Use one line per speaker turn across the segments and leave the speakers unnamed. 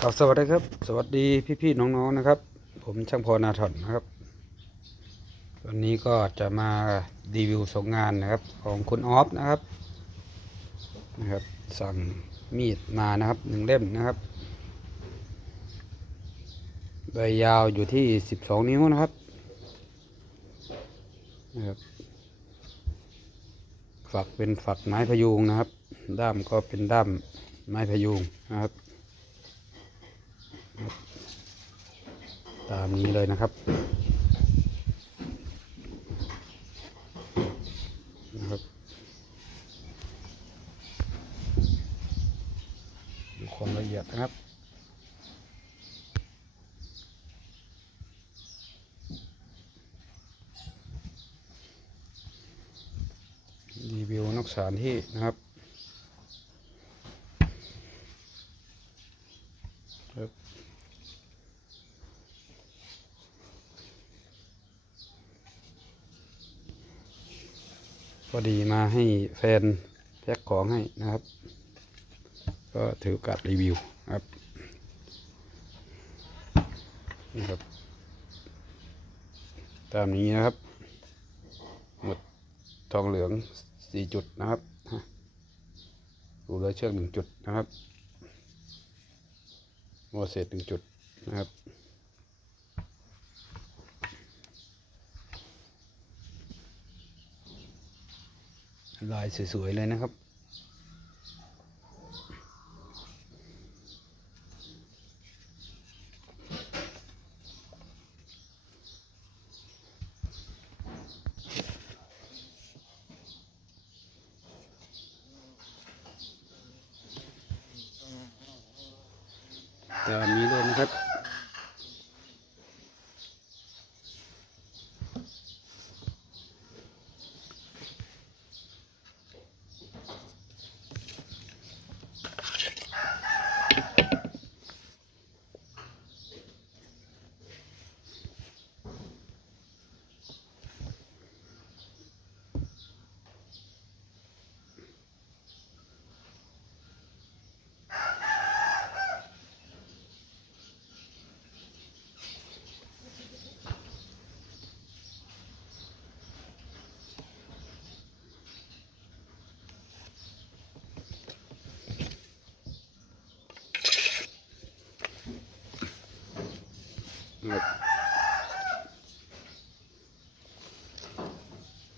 ครับสวัสดีครับ สวัสดีพี่ๆน้องๆนะครับ ผมช่างพอนาถอนนะครับวันนี้ก็จะมารีวิวส่งงานนะครับ ของคุณออฟนะครับนะครับ สั่งมีดมานะครับหนึ่งเล่มนะครับใบยาวอยู่ที่สิบสองนิ้วนะครับนะครับ ฝักเป็นฝักไม้พยุงนะครับ ด้ามก็เป็นด้ามไม้พยุงนะครับ ตามนี้เลยนะครับนะครับดูความละเอียดนะครับรีวิวนอกสถานที่นะครับ พอดีมาให้แฟนแพ็คของให้นะครับ ก็ถือโอกาสรีวิวครับนี่ครับ ตามนี้นะครับ หมดทองเหลืองสี่จุดนะครับดูเลยเชือกหนึ่งจุดนะครับโมเสสหนึ่งจุดนะครับ ลายสวย ๆ เลยนะครับตามนี้เลยนะครับ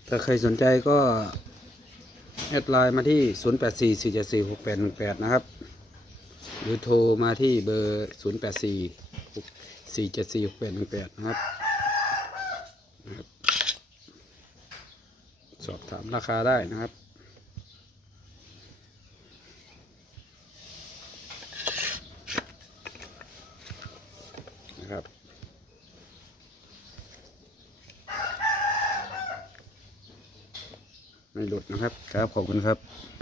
ถ้าใครสนใจก็ แอดไลน์มาที่ 0 8 4 4 7 4 6 8 1 8 นะครับ หรือโทรมาที่เบอร์ 0 8 4 4 7 4 6 8 1 8 นะครับ สอบถามราคาได้นะครับ ไม่หลุดนะครับ ครับขอบคุณครับ